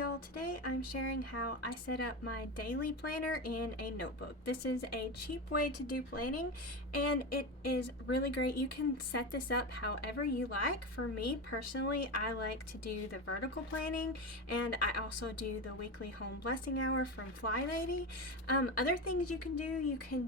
y'all, today I'm sharing how I set up my daily planner in a notebook. This is a cheap way to do planning and it is really great. You can set this up however you like. For me personally, I like to do the vertical planning and I also do the weekly home blessing hour from Fly Lady. Other things you can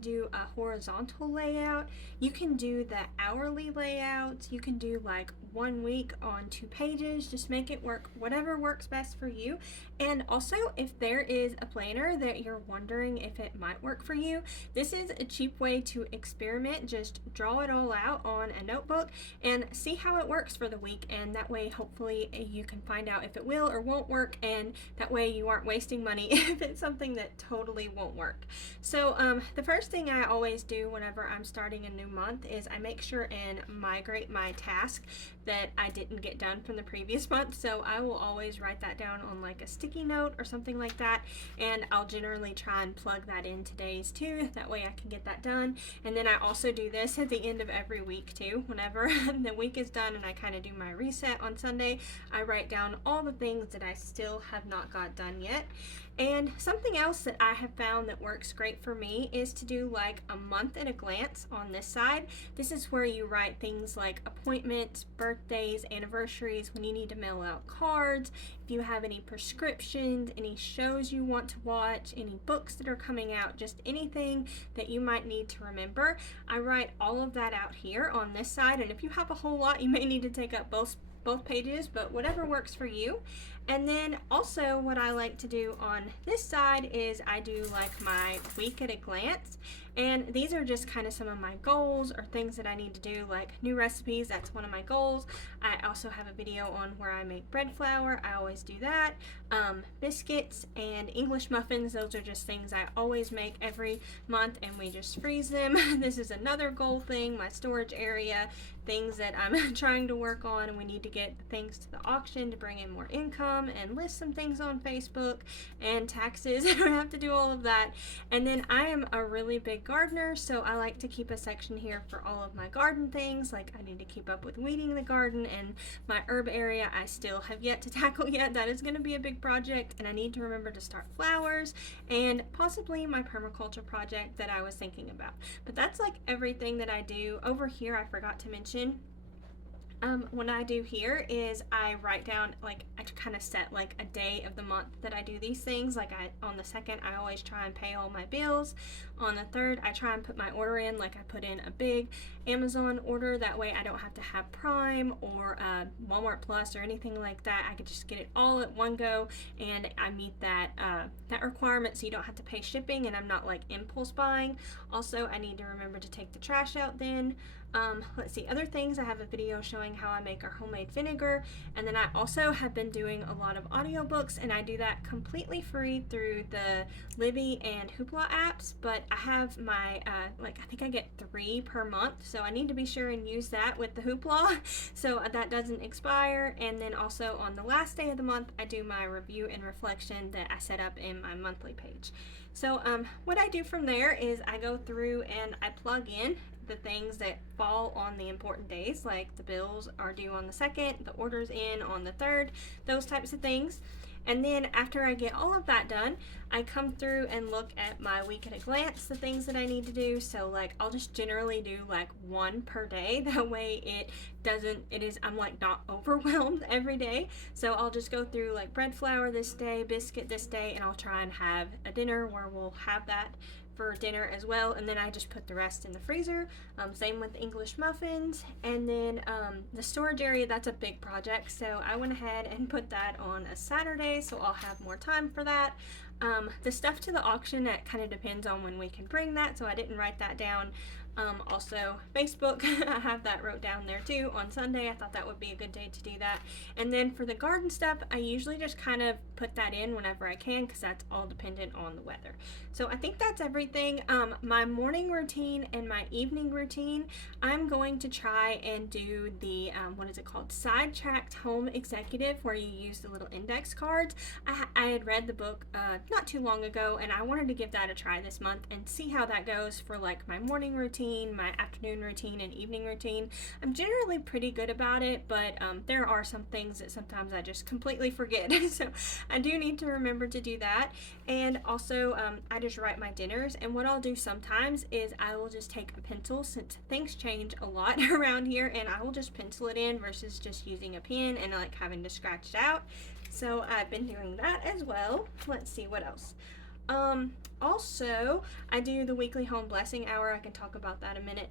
do a horizontal layout, you can do the hourly layouts, you can do like 1 week on 2 pages, just make it work, whatever works best for you. And also, if there is a planner that you're wondering if it might work for you, this is a cheap way to experiment. Just draw it all out on a notebook and see how it works for the week, and that way hopefully you can find out if it will or won't work, and that way you aren't wasting money if it's something that totally won't work. So the first thing I always do whenever I'm starting a new month is I make sure and migrate my task that I didn't get done from the previous month. So I will always write that down on like a sticky note or something like that, and I'll generally try and plug that in today's too, that way I can get that done. And then I also do this at the end of every week too. Whenever the week is done and I kind of do my reset on Sunday, I write down all the things that I still have not got done yet. And something else that I have found that works great for me is to do like a month at a glance on this side. This is where you write things like appointments, birthdays, anniversaries, when you need to mail out cards, if you have any prescriptions, any shows you want to watch, any books that are coming out, just anything that you might need to remember. I write all of that out here on this side, and if you have a whole lot, you may need to take up both pages, but whatever works for you. And then also what I like to do on this side is I do like my week at a glance, and these are just kind of some of my goals or things that I need to do, like new recipes. That's one of my goals. I also have a video on where I make bread flour. I always do that. Biscuits and English muffins, those are just things I always make every month and we just freeze them. This is another goal thing, my storage area, things that I'm trying to work on, and we need to get things to the auction to bring in more income and list some things on Facebook and taxes. I don't have to do all of that. And then I am a really big gardener, so I like to keep a section here for all of my garden things. Like I need to keep up with weeding the garden, and my herb area I still have yet to tackle yet. That is going to be a big project, and I need to remember to start flowers and possibly my permaculture project that I was thinking about. But that's like everything that I do. Over here I forgot to mention, what I do here is I write down, like I kind of set like a day of the month that I do these things. Like on the 2nd I always try and pay all my bills. On the 3rd I try and put my order in, like I put in a big Amazon order, that way I don't have to have Prime or Walmart Plus or anything like that. I could just get it all at one go, and I meet that requirement, so you don't have to pay shipping and I'm not like impulse buying. Also, I need to remember to take the trash out then. Let's see, other things, I have a video showing how I make our homemade vinegar, and then I also have been doing a lot of audiobooks, and I do that completely free through the Libby and Hoopla apps. But I have my I think I get 3 per month, so I need to be sure and use that with the Hoopla so that doesn't expire. And then also on the last day of the month I do my review and reflection that I set up in my monthly page. So what I do from there is I go through and I plug in the things that fall on the important days, like the bills are due on the 2nd, the orders in on the 3rd, those types of things. And then after I get all of that done, I come through and look at my week at a glance, the things that I need to do. So like I'll just generally do like 1 per day. That way I'm like not overwhelmed every day. So I'll just go through like bread flour this day, biscuit this day, and I'll try and have a dinner where we'll have that for dinner as well, and then I just put the rest in the freezer. Same with English muffins. And then the storage area, that's a big project, so I went ahead and put that on a Saturday, so I'll have more time for that. The stuff to the auction, that kind of depends on when we can bring that, so I didn't write that down. Also Facebook, I have that wrote down there too on Sunday. I thought that would be a good day to do that. And then for the garden stuff, I usually just kind of put that in whenever I can, because that's all dependent on the weather. So I think that's everything. My morning routine and my evening routine, I'm going to try and do the what is it called, Sidetracked Home Executive, where you use the little index cards. I had read the book not too long ago, and I wanted to give that a try this month and see how that goes for like my morning routine routine, my afternoon routine and evening routine. I'm generally pretty good about it, but there are some things that sometimes I just completely forget. So I do need to remember to do that. And also, I just write my dinners. And what I'll do sometimes is I will just take a pencil, since things change a lot around here, and I will just pencil it in versus just using a pen and like having to scratch it out. So I've been doing that as well. Let's see what else. Also, I do the weekly home blessing hour. I can talk about that in a minute.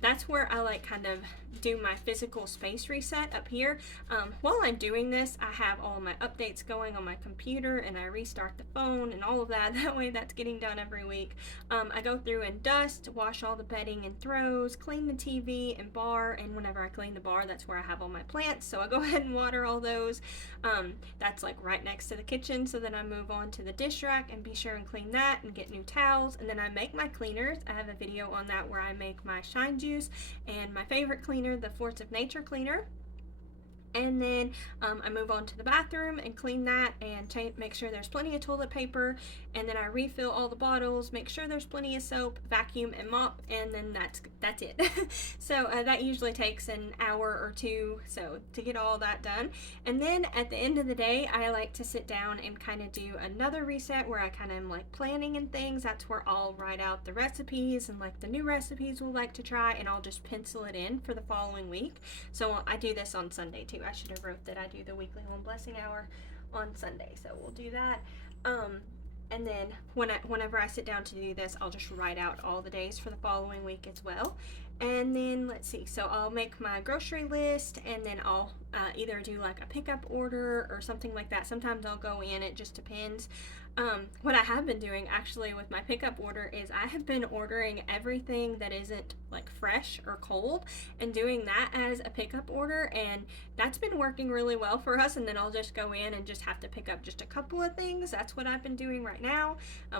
That's where I like kind of do my physical space reset up here. While I'm doing this, I have all my updates going on my computer, and I restart the phone and all of that. That way that's getting done every week. I go through and dust, wash all the bedding and throws, clean the TV and bar, and whenever I clean the bar, that's where I have all my plants, so I go ahead and water all those. That's like right next to the kitchen, so then I move on to the dish rack and be sure and clean that and get new towels, and then I make my cleaners. I have a video on that where I make my shine juice and my favorite cleaner, the Force of Nature cleaner. And then I move on to the bathroom and clean that and make sure there's plenty of toilet paper, and then I refill all the bottles, make sure there's plenty of soap, vacuum and mop, and then that's it. So that usually takes an hour or two so to get all that done. And then at the end of the day, I like to sit down and kind of do another reset where I kind of am like planning and things. That's where I'll write out the recipes and like the new recipes we'll like to try, and I'll just pencil it in for the following week. So I do this on Sunday too. I should have wrote that I do the weekly home blessing hour on Sunday, so we'll do that. And then whenever I sit down to do this, I'll just write out all the days for the following week as well. And then let's see, so I'll make my grocery list, and then I'll either do like a pickup order or something like that. Sometimes I'll go in, it just depends. What I have been doing actually with my pickup order is I have been ordering everything that isn't like fresh or cold and doing that as a pickup order, and that's been working really well for us. And then I'll just go in and just have to pick up just a couple of things. That's what I've been doing right now.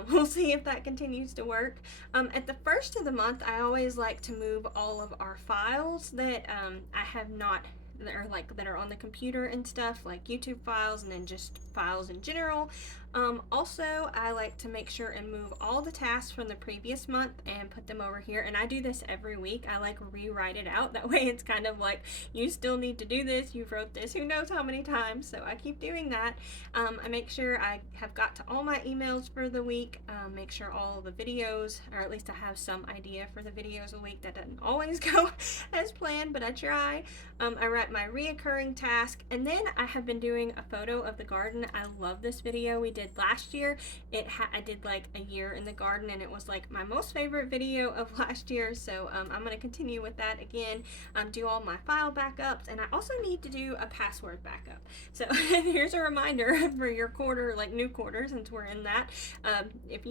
We'll see if that continues to work. At the first of the month, I always like to move all of our files that I have not that are on the computer and stuff, like YouTube files and then just files in general. Also, I like to make sure and move all the tasks from the previous month and put them over here, and I do this every week. I like rewrite it out, that way it's kind of like, you still need to do this, you've wrote this who knows how many times, so I keep doing that. I make sure I have got to all my emails for the week, make sure all the videos, or at least I have some idea for the videos a week. That doesn't always go as planned, but I try. I write my reoccurring task, and then I have been doing a photo of the garden. I love this video we did last year. I did like a year in the garden, and it was like my most favorite video of last year, so I'm going to continue with that again. Do all my file backups, and I also need to do a password backup. So here's a reminder for your quarter, like new quarter, since we're in that. If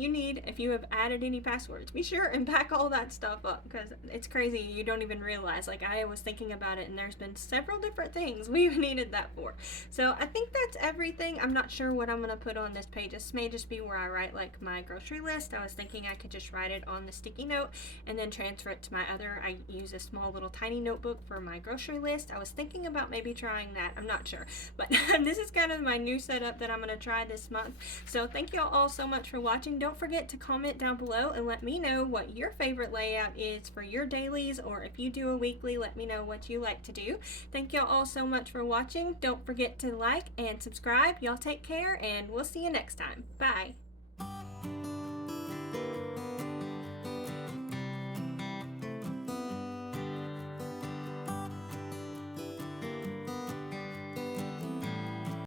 you have added any passwords, be sure and back all that stuff up, because it's crazy, you don't even realize. Like, I was thinking about it, and there's been several different things we've needed that for. So I think that's everything. I'm not sure what I'm going to put on this page. This may just be where I write like my grocery list. I was thinking I could just write it on the sticky note and then transfer it to my other. I use a small little tiny notebook for my grocery list. I was thinking about maybe trying that. I'm not sure, but this is kind of my new setup that I'm going to try this month. So thank y'all all so much for watching. Don't forget to comment down below and let me know what your favorite layout is for your dailies, or if you do a weekly, let me know what you like to do. Thank y'all all so much for watching. Don't forget to like and subscribe. Y'all take care, and we'll see you next time. Bye.